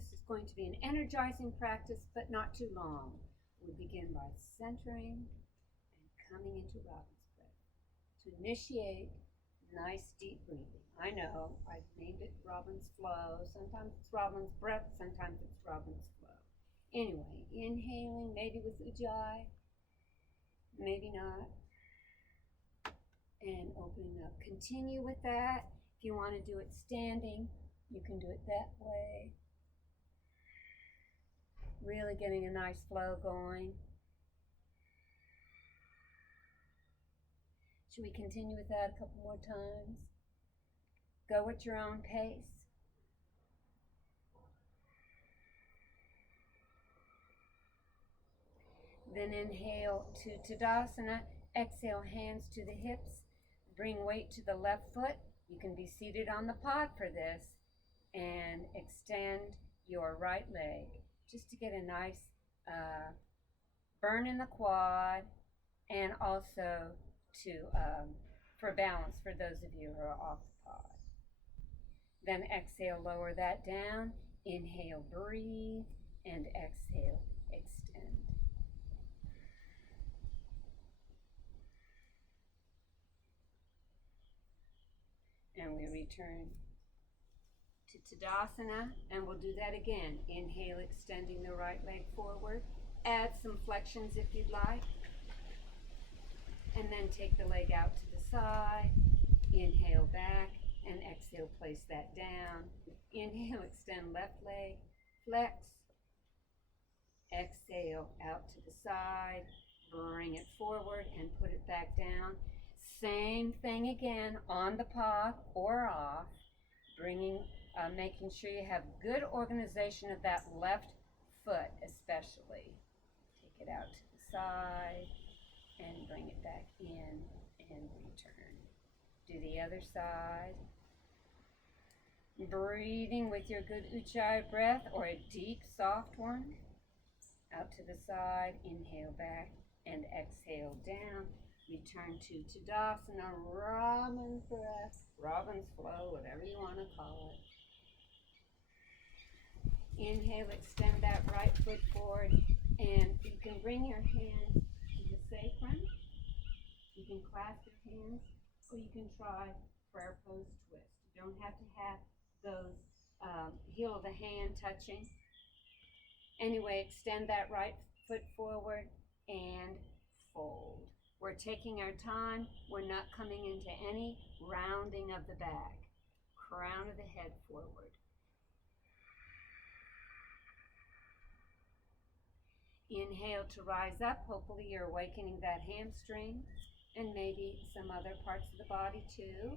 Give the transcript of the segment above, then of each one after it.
this is going to be an energizing practice, but not too long. We begin by centering and coming into Robin's breath. To initiate, nice deep breathing. I know, I've named it Robin's Flow. Sometimes it's Robin's breath, sometimes it's Robin's Flow. Anyway, inhaling, maybe with Ujjayi, maybe not. And opening up. Continue with that. If you want to do it standing, you can do it that way. Really getting a nice flow going. Should we continue with that a couple more times? Go at your own pace. Then inhale to Tadasana. Exhale, hands to the hips. Bring weight to the left foot. You can be seated on the pod for this. And extend your right leg just to get a nice burn in the quad, and also for balance for those of you who are off the pod. Then exhale, lower that down. Inhale, breathe, and exhale, extend. And we return to Tadasana, and we'll do that again. Inhale, extending the right leg forward. Add some flexions if you'd like. And then take the leg out to the side. Inhale back, and exhale, place that down. Inhale, extend left leg, flex. Exhale, out to the side. Bring it forward and put it back down. Same thing again on the pod or off. Making sure you have good organization of that left foot especially. Take it out to the side and bring it back in and return. Do the other side. Breathing with your good Ujjayi breath, or a deep soft one. Out to the side, inhale back and exhale down. Return to Tadasana, Robin's breath, Robin's Flow, whatever you want to call it. Inhale, extend that right foot forward, and you can bring your hands to the sacrum. You can clasp your hands, or you can try prayer pose twist. You don't have to have those heel of the hand touching. Anyway, extend that right foot forward and fold. We're taking our time. We're not coming into any rounding of the back. Crown of the head forward. Inhale to rise up. Hopefully you're awakening that hamstring and maybe some other parts of the body too.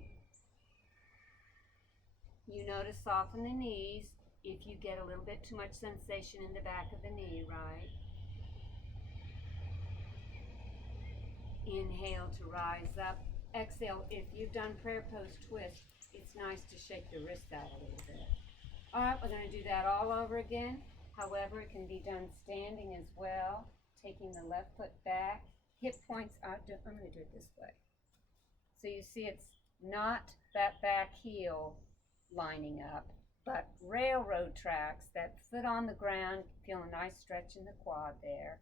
You notice soften the knees if you get a little bit too much sensation in the back of the knee, right? Inhale to rise up. Exhale, if you've done prayer pose twist, it's nice to shake the wrist out a little bit. All right, we're going to do that all over again. However, it can be done standing as well, taking the left foot back, hip points out. I'm going to do it this way. So you see it's not that back heel lining up, but railroad tracks, that foot on the ground, feel a nice stretch in the quad there.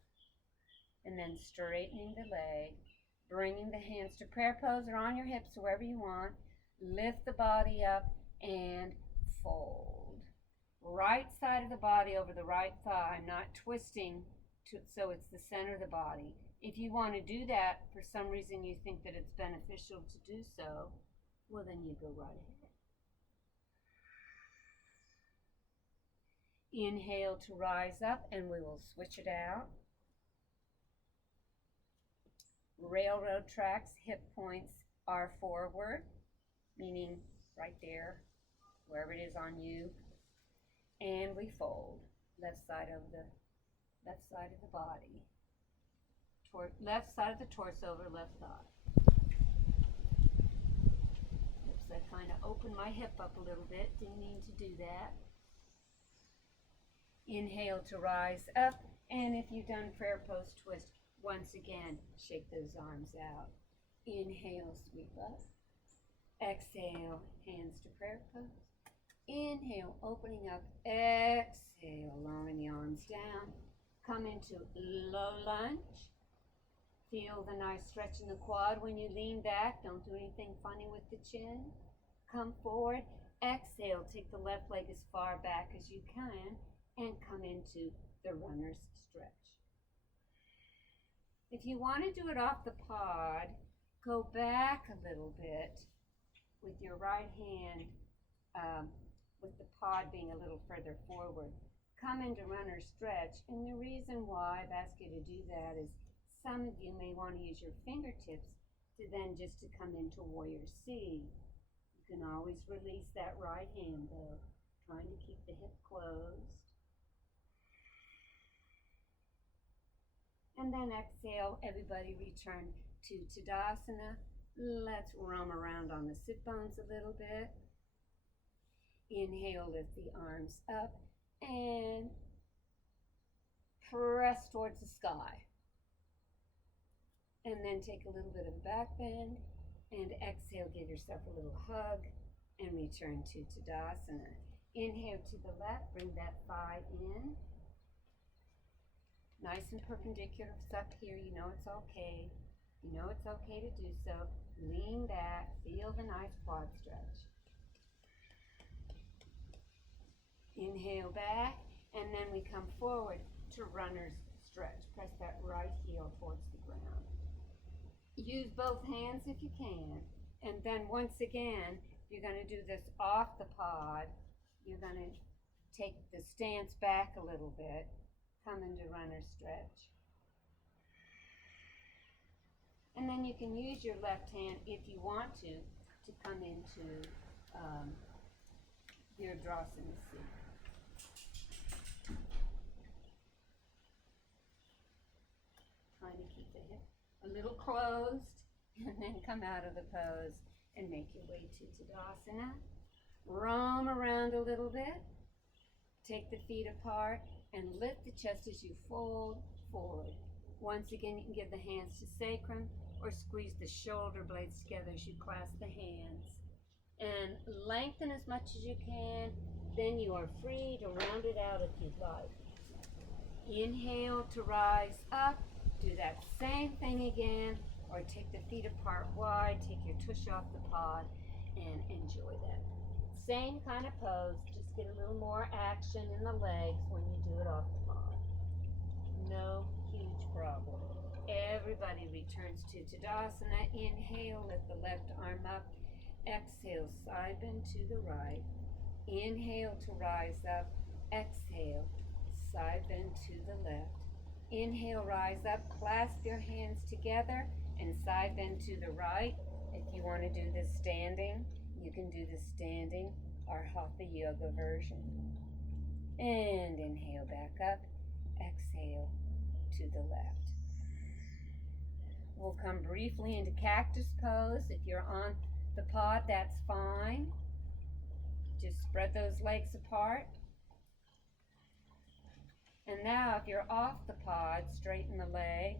And then straightening the leg, bringing the hands to prayer pose or on your hips, wherever you want. Lift the body up and fold. Right side of the body over the right thigh, not twisting so it's the center of the body. If you want to do that, for some reason you think that it's beneficial to do so, well then you go right ahead. Inhale to rise up, and we will switch it out. Railroad tracks, hip points are forward, meaning right there, wherever it is on you. And we fold. Left side of the body. Left side of the torso over left thigh. Oops, I kind of opened my hip up a little bit. Didn't mean to do that. Inhale to rise up, and if you've done prayer pose twist, once again, shake those arms out. Inhale, sweep up. Exhale, hands to prayer pose. Inhale, opening up. Exhale, lowering the arms down. Come into low lunge. Feel the nice stretch in the quad when you lean back. Don't do anything funny with the chin. Come forward. Exhale, take the left leg as far back as you can and come into the runner's stretch. If you want to do it off the pod, go back a little bit with your right hand, with the pod being a little further forward. Come into runner's stretch, and the reason why I've asked you to do that is some of you may want to use your fingertips to then just to come into warrior C. You can always release that right hand though, trying to keep the hip closed. And then exhale, everybody return to Tadasana. Let's roam around on the sit bones a little bit. Inhale, lift the arms up and press towards the sky. And then take a little bit of a back bend and exhale, give yourself a little hug and return to Tadasana. Inhale to the left, bring that thigh in. Nice and perpendicular up here, you know it's okay. You know it's okay to do so. Lean back, feel the nice quad stretch. Inhale back, and then we come forward to runner's stretch. Press that right heel towards the ground. Use both hands if you can. And then once again, you're going to do this off the pod. You're going to take the stance back a little bit. Come into runner's stretch. And then you can use your left hand if you want to come into your Drasana seat. Trying to keep the hip a little closed and then come out of the pose and make your way to Tadasana. Roam around a little bit. Take the feet apart and lift the chest as you fold forward. Once again, you can give the hands to sacrum or squeeze the shoulder blades together as you clasp the hands. And lengthen as much as you can. Then you are free to round it out if you'd like. Inhale to rise up. Do that same thing again, or take the feet apart wide, take your tush off the pod, and enjoy that. Same kind of pose, just get a little more action in the legs when you do it off the pod. No huge problem. Everybody returns to Tadasana. Inhale, lift the left arm up. Exhale, side bend to the right. Inhale to rise up. Exhale, side bend to the left. Inhale, rise up, clasp your hands together and side bend to the right. If you want to do this standing, you can do this standing or Hatha Yoga version. And inhale back up, exhale to the left. We'll come briefly into cactus pose. If you're on the pod, that's fine. Just spread those legs apart. And now if you're off the pod, straighten the leg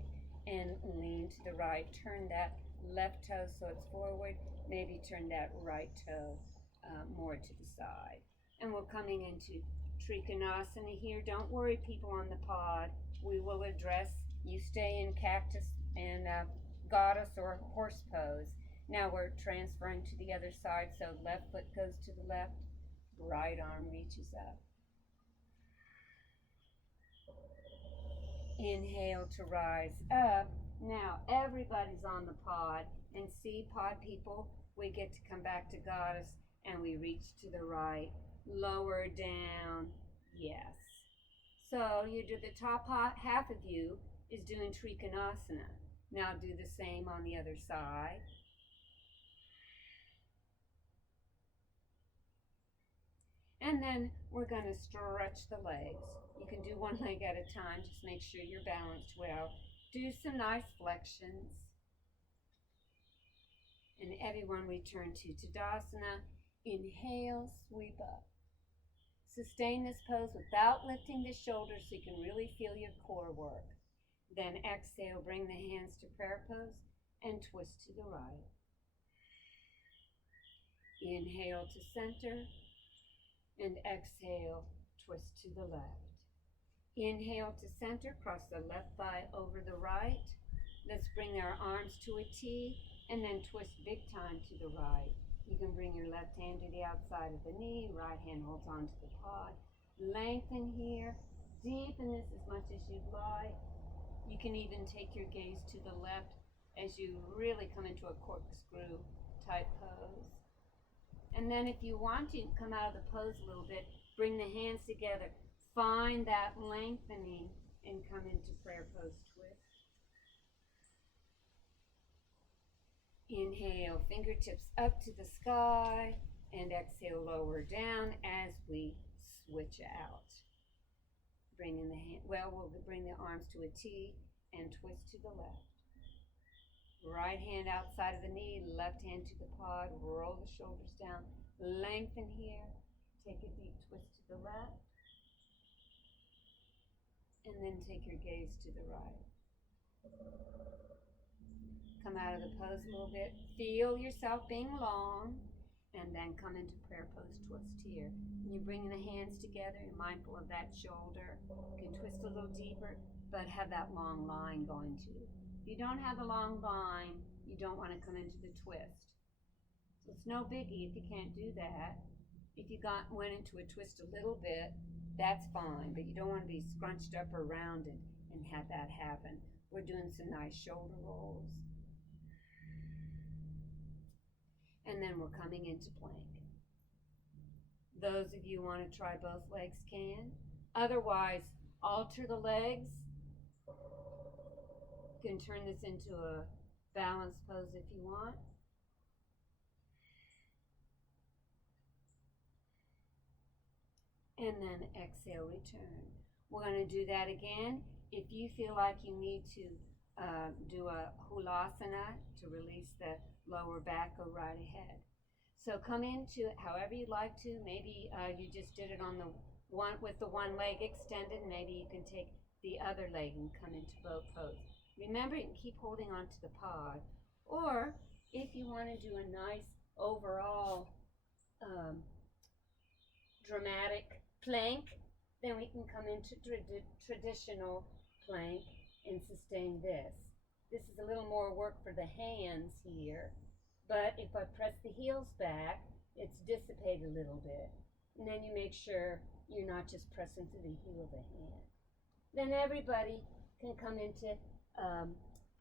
and lean to the right. Turn that left toe so it's forward. Maybe turn that right toe more to the side. And we're coming into Trikonasana here. Don't worry, people on the pod. We will address, you stay in cactus and goddess or horse pose. Now we're transferring to the other side. So left foot goes to the left, right arm reaches up. Inhale to rise up. Now everybody's on the pod, and see, pod people, we get to come back to goddess and we reach to the right, lower down, yes. So you do the top half of you is doing Trikonasana. Now do the same on the other side. And then we're going to stretch the legs. You can do one leg at a time. Just make sure you're balanced well. Do some nice flexions. And everyone return to Tadasana. Inhale, sweep up. Sustain this pose without lifting the shoulders so you can really feel your core work. Then exhale, bring the hands to prayer pose and twist to the right. Inhale to center. And exhale, twist to the left. Inhale to center, cross the left thigh over the right. Let's bring our arms to a T and then twist big time to the right. You can bring your left hand to the outside of the knee, right hand holds onto the pod. Lengthen here, deepen this as much as you'd like. You can even take your gaze to the left as you really come into a corkscrew type pose. And then if you want to come out of the pose a little bit, bring the hands together, find that lengthening and come into prayer pose twist. Inhale, fingertips up to the sky, and exhale, lower down as we switch out. Bringing the hand, we'll bring the arms to a T and twist to the left. Right hand outside of the knee, left hand to the pod, roll the shoulders down, lengthen here, take a deep twist to the left, and then take your gaze to the right. Come out of the pose a little bit, feel yourself being long, and then come into prayer pose twist here. And you bring the hands together, you're mindful of that shoulder. You can twist a little deeper, but have that long line going too. If you don't have a long line, you don't want to come into the twist. So it's no biggie if you can't do that. If you went into a twist a little bit, that's fine, but you don't want to be scrunched up or rounded and have that happen. We're doing some nice shoulder rolls. And then we're coming into plank. Those of you who want to try both legs can. Otherwise, alter the legs. You can turn this into a balanced pose if you want. And then exhale, return. We're going to do that again. If you feel like you need to do a hulasana to release the lower back, go right ahead. So come into it however you'd like to. Maybe you just did it on the one with the one leg extended. Maybe you can take the other leg and come into both poses. Remember, you can keep holding on to the pod. Or if you want to do a nice overall dramatic plank, then we can come into traditional plank and sustain this. This is a little more work for the hands here, but if I press the heels back, it's dissipated a little bit. And then you make sure you're not just pressing to the heel of the hand. Then everybody can come into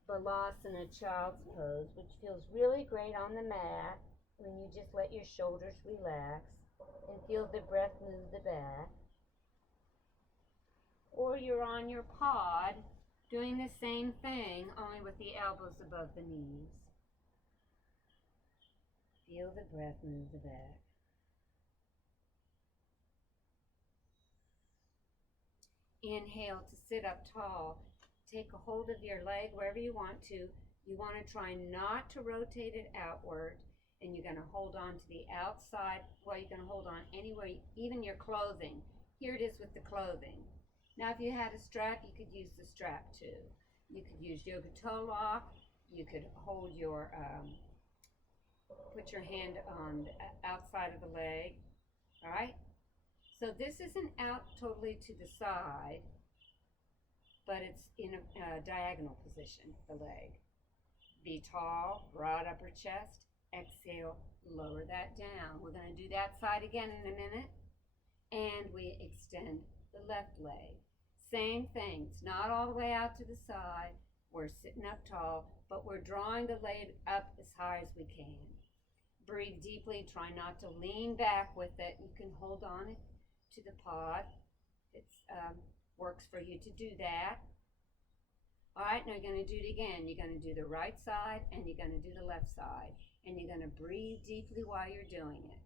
Balasana, child's pose, which feels really great on the mat when you just let your shoulders relax and feel the breath move the back. Or you're on your pod doing the same thing, only with the elbows above the knees. Feel the breath move the back. Inhale to sit up tall. Take a hold of your leg wherever you want to. You want to try not to rotate it outward, and you're going to hold on to the outside. Well, you're going to hold on anywhere, even your clothing. Here it is with the clothing. Now, if you had a strap, you could use the strap too. You could use yoga toe lock. You could hold your, put your hand on the outside of the leg. All right? So this isn't out totally to the side, but it's in a diagonal position, the leg. Be tall, broad upper chest. Exhale, lower that down. We're going to do that side again in a minute. And we extend the left leg. Same thing. It's not all the way out to the side. We're sitting up tall, but we're drawing the leg up as high as we can. Breathe deeply. Try not to lean back with it. You can hold on it to the pod. It works for you to do that. All right, now you're going to do it again. You're going to do the right side and you're going to do the left side. And you're going to breathe deeply while you're doing it.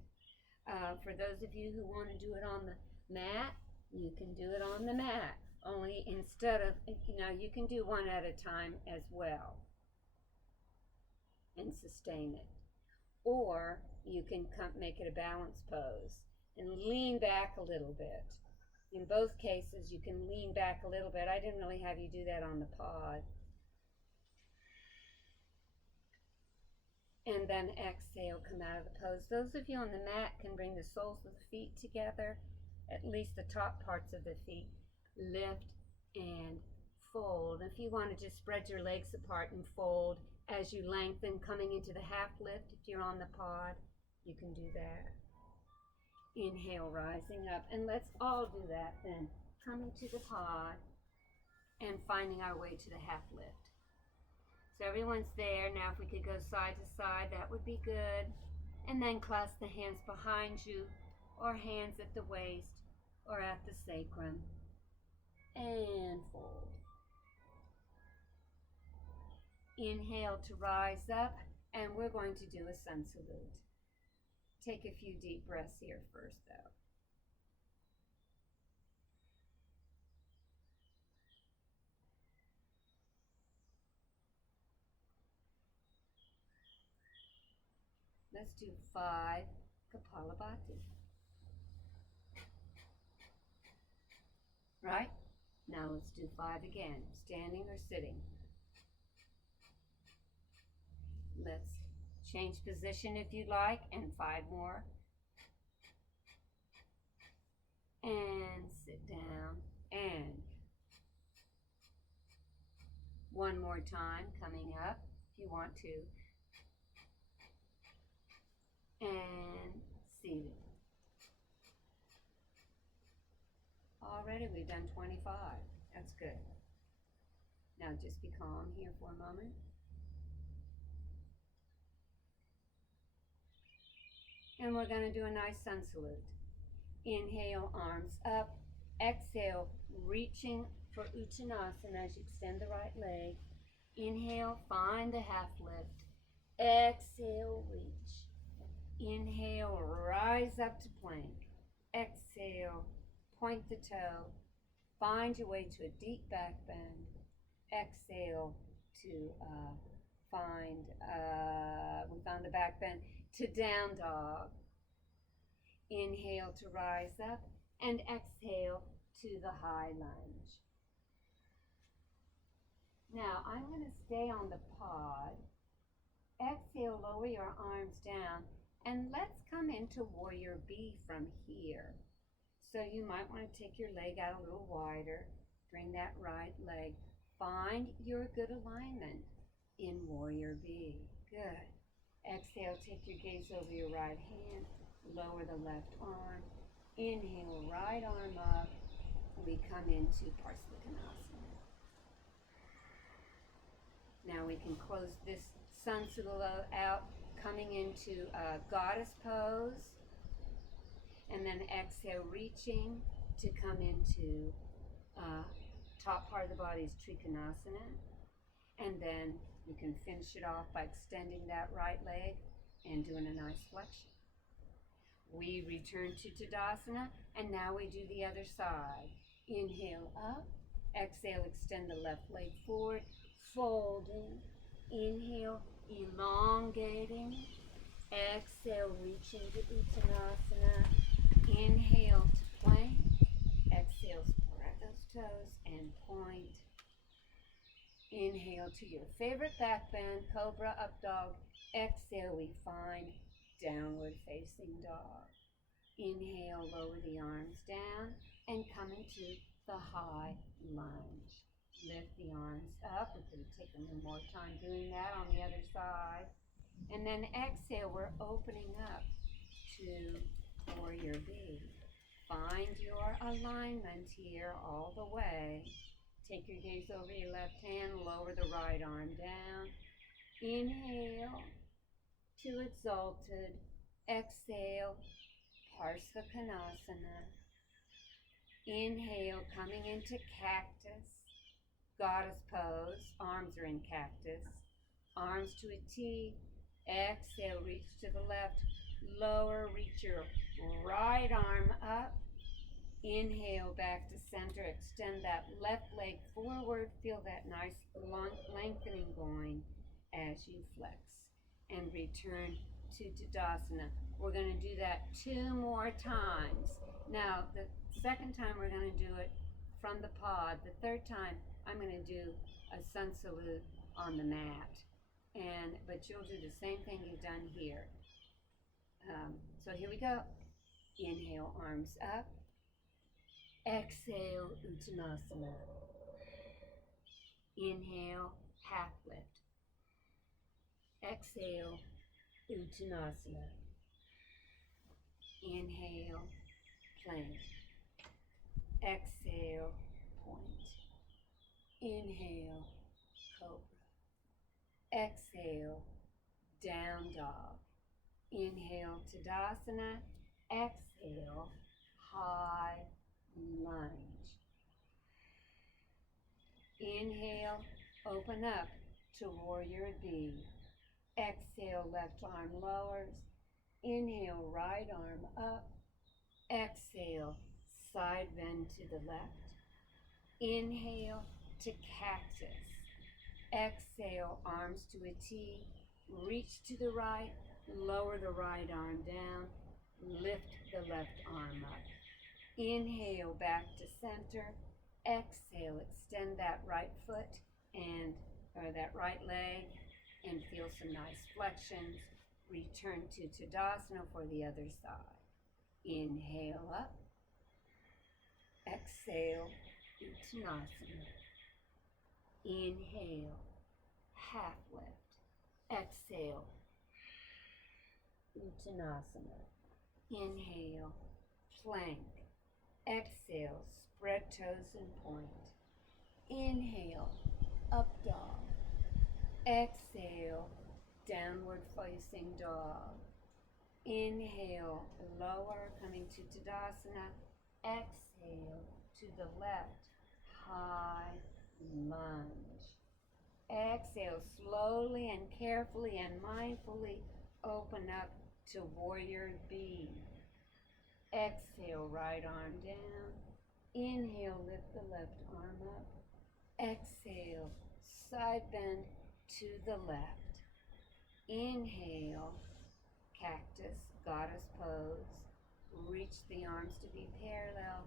For those of you who want to do it on the mat, you can do it on the mat. Only instead of, you can do one at a time as well and sustain it. Or you can make it a balanced pose and lean back a little bit. In both cases, you can lean back a little bit. I didn't really have you do that on the pod. And then exhale, come out of the pose. Those of you on the mat can bring the soles of the feet together, at least the top parts of the feet. Lift and fold. If you want to just spread your legs apart and fold as you lengthen, coming into the half lift, if you're on the pod, you can do that. Inhale, rising up. And let's all do that then. Coming to the pod and finding our way to the half lift. So everyone's there. Now if we could go side to side, that would be good. And then clasp the hands behind you, or hands at the waist, or at the sacrum. And fold. Inhale to rise up, and we're going to do a sun salute. Take a few deep breaths here first, though. Let's do 5 Kapalabhati. Right? Now let's do 5 again, standing or sitting. Let's change position if you'd like, and 5 more. And sit down, and 1 more time, coming up if you want to. And seated. Already we've done 25. That's good. Now just be calm here for a moment. And we're going to do a nice sun salute. Inhale, arms up. Exhale, reaching for Uttanasana as you extend the right leg. Inhale, find the half lift. Exhale, reach. Inhale, rise up to plank. Exhale, point the toe. Find your way to a deep back bend. Exhale to we found the back bend, to down dog. Inhale to rise up, and exhale to the high lunge. Now I'm going to stay on the pod. Exhale, lower your arms down, and let's come into warrior B from here. So you might want to take your leg out a little wider. Bring that right leg. Find your good alignment in warrior B. Good. Exhale, take your gaze over your right hand. Lower the left arm. Inhale, right arm up. We come into Parsvakonasana. Now we can close this sun salute out, coming into goddess pose. And then exhale, reaching to come into top part of the body's Trikonasana. And then you can finish it off by extending that right leg and doing a nice flexion. We return to Tadasana, and now we do the other side. Inhale up, exhale, extend the left leg forward, folding. Inhale, elongating. Exhale, reaching to Uttanasana. Inhale to plank. Exhale, spread those toes and point. Inhale to your favorite back bend, cobra, up dog. Exhale, we find downward facing dog. Inhale, lower the arms down and come into the high lunge. Lift the arms up. We're going to take a little more time doing that on the other side. And then exhale, we're opening up to warrior B. Find your alignment here all the way. Take your gaze over your left hand, lower the right arm down. Inhale to exalted. Exhale, Parsvakonasana. Inhale, coming into cactus. Goddess pose. Arms are in cactus. Arms to a T. Exhale, reach to the left. Lower, reach your right arm up. Inhale, back to center. Extend that left leg forward. Feel that nice lengthening going as you flex. And return to Tadasana. We're going to do that 2 more times. Now, the second time we're going to do it from the pod. The third time, I'm going to do a sun salute on the mat. but you'll do the same thing you've done here. So here we go. Inhale, arms up. Exhale, Uttanasana. Inhale, half lift. Exhale, Uttanasana. Inhale, plank. Exhale, point. Inhale, cobra. Exhale, down dog. Inhale, Tadasana. Exhale, high lunge. Inhale, open up to warrior B. Exhale, left arm lowers. Inhale, right arm up. Exhale, side bend to the left. Inhale to cactus. Exhale, arms to a T. Reach to the right, lower the right arm down. Lift the left arm up. Inhale, back to center. Exhale, extend that right foot or that right leg and feel some nice flexions. Return to Tadasana for the other side. Inhale up. Exhale, Uttanasana. Inhale, half lift. Exhale, Uttanasana. Inhale, plank. Exhale, spread toes and point. Inhale, up dog. Exhale, downward facing dog. Inhale, lower, coming to Tadasana. Exhale, to the left, high lunge. Exhale, slowly and carefully and mindfully open up to warrior B. Exhale, right arm down. Inhale, lift the left arm up. Exhale, side bend to the left. Inhale, cactus, goddess pose. Reach the arms to be parallel.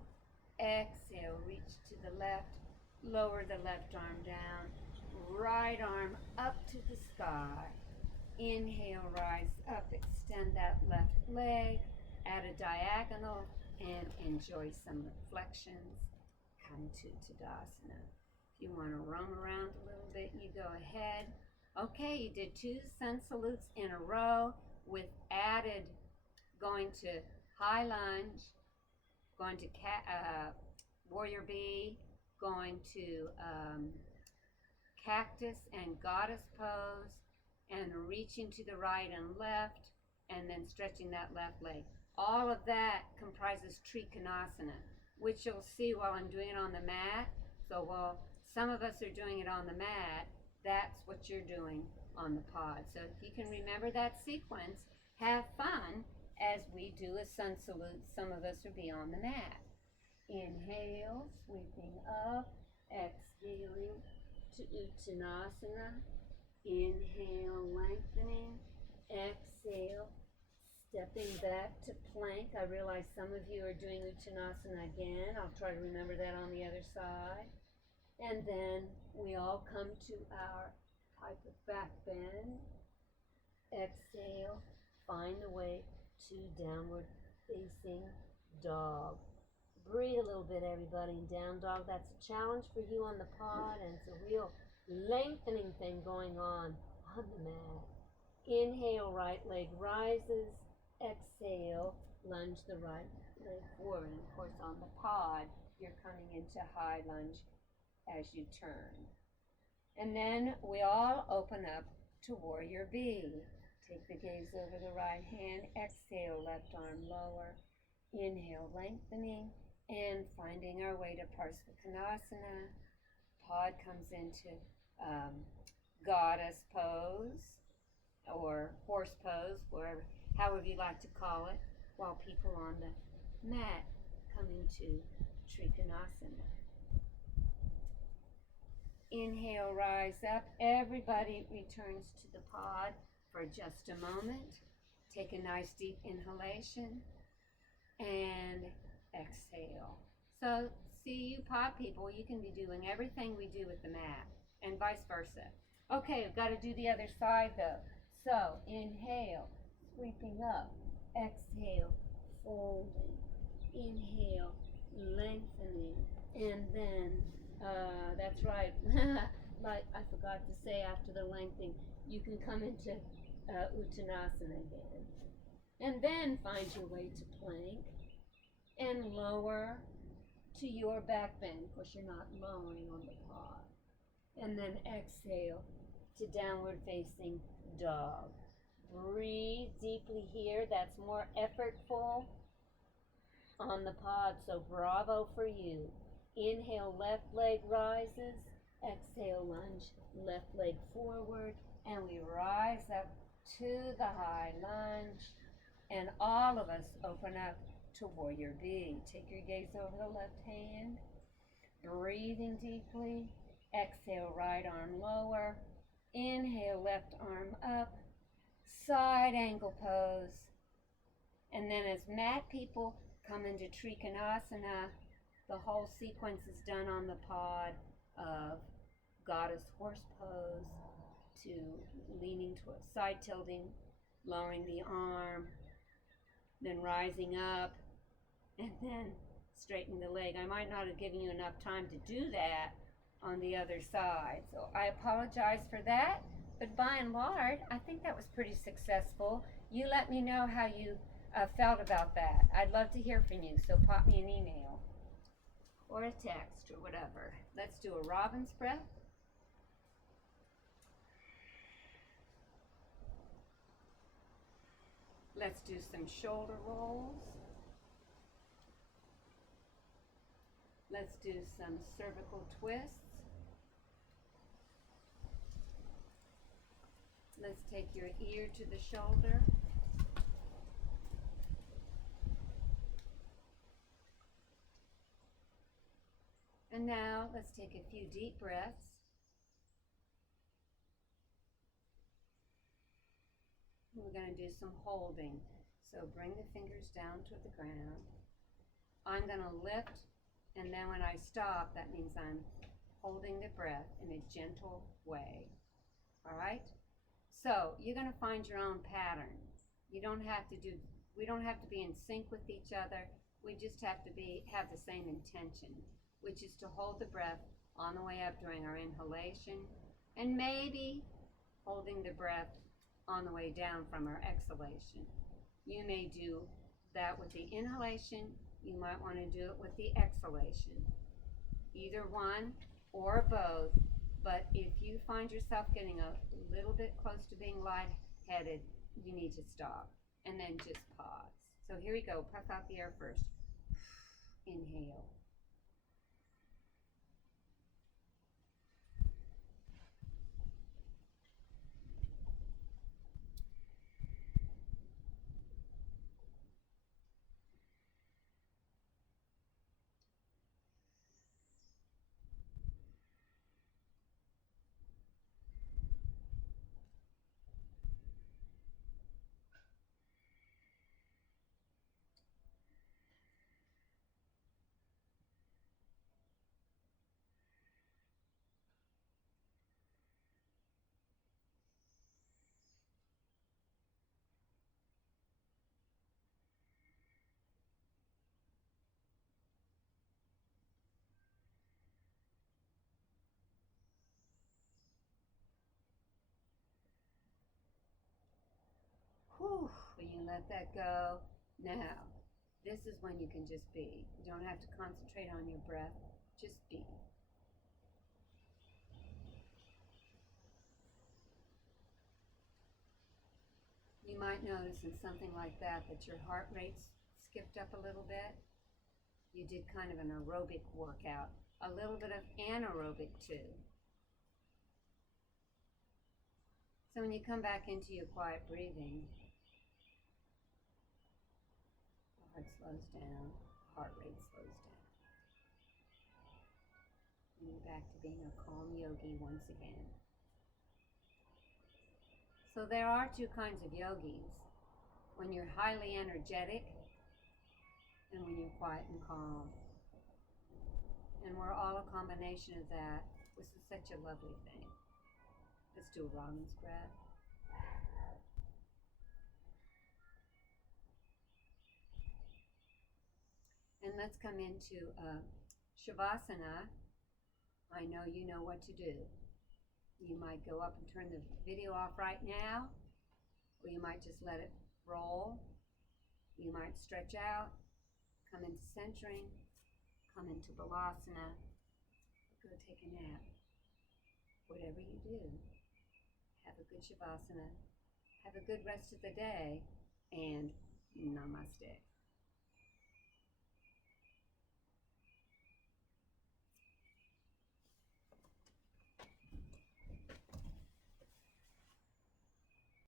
Exhale, reach to the left. Lower the left arm down. Right arm up to the sky. Inhale, rise up, extend that left leg. Add a diagonal and enjoy some flexions. Come to Tadasana. If you want to roam around a little bit, you go ahead. Okay, you did 2 sun salutes in a row with added going to high lunge, going to warrior B, going to cactus and goddess pose, and reaching to the right and left, and then stretching that left leg. All of that comprises Trikonasana, which you'll see while I'm doing it on the mat. So while some of us are doing it on the mat, that's what you're doing on the pod. So if you can remember that sequence, have fun as we do a sun salute. Some of us will be on the mat. Inhale, sweeping up, exhaling to Uttanasana. Inhale, lengthening. Exhale, stepping back to plank. I realize some of you are doing Uttanasana again. I'll try to remember that on the other side. And then we all come to our type of back bend. Exhale, find the way to downward facing dog. Breathe a little bit, everybody, in down dog. That's a challenge for you on the pod, and it's a real lengthening thing going on the mat. Inhale, right leg rises. Exhale, lunge the right leg forward. And of course, on the pod, you're coming into high lunge as you turn. And then we all open up to warrior B. Take the gaze over the right hand. Exhale, left arm lower. Inhale, lengthening and finding our way to Parsvakonasana. Pod comes into goddess pose or horse pose, wherever, however you like to call it, while people on the mat come into Trikonasana. Inhale, rise up. Everybody returns to the pod for just a moment. Take a nice deep inhalation and exhale. So, see you pod people, you can be doing everything we do with the mat and vice versa. Okay, we've got to do the other side though. So inhale, sweeping up. Exhale, folding. Inhale, lengthening. And then, that's right. Like I forgot to say after the lengthening, you can come into Uttanasana again. And then find your way to plank and lower to your back bend. Of course, you're not lowering on the pod. And then exhale to downward facing dog. Breathe deeply here. That's more effortful on the pod, so bravo for you. Inhale, left leg rises. Exhale, lunge, left leg forward. And we rise up to the high lunge. And all of us open up to warrior B. Take your gaze over the left hand. Breathing deeply. Exhale, right arm lower. Inhale, left arm up. Side angle pose. And then as mat people come into Trikonasana, the whole sequence is done on the pod of goddess horse pose to leaning to a side tilting, lowering the arm, then rising up, and then straightening the leg. I might not have given you enough time to do that on the other side, so I apologize for that, but by and large, I think that was pretty successful. You let me know how you felt about that. I'd love to hear from you, so pop me an email or a text or whatever. Let's do a robin's breath. Let's do some shoulder rolls. Let's do some cervical twists. Let's take your ear to the shoulder. And now let's take a few deep breaths. We're going to do some holding. So bring the fingers down to the ground. I'm going to lift, and then when I stop, that means I'm holding the breath in a gentle way. All right? So you're going to find your own pattern. We don't have to be in sync with each other. We just have to have the same intention, which is to hold the breath on the way up during our inhalation, and maybe holding the breath on the way down from our exhalation. You may do that with the inhalation. You might want to do it with the exhalation. Either one or both. But if you find yourself getting a little bit close to being lightheaded, you need to stop and then just pause. So here we go. Puff out the air first. Inhale. Whew, when you let that go. Now, this is when you can just be. You don't have to concentrate on your breath, just be. You might notice in something like that your heart rate's skipped up a little bit. You did kind of an aerobic workout, a little bit of anaerobic too. So when you come back into your quiet breathing, the heart slows down, heart rate slows down. And you're back to being a calm yogi once again. So there are two kinds of yogis. When you're highly energetic and when you're quiet and calm. And we're all a combination of that. This is such a lovely thing. Let's do a Raman's breath. And let's come into Shavasana. I know you know what to do. You might go up and turn the video off right now, or you might just let it roll. You might stretch out, come into centering, come into Balasana, go take a nap. Whatever you do, have a good Shavasana, have a good rest of the day, and Namaste.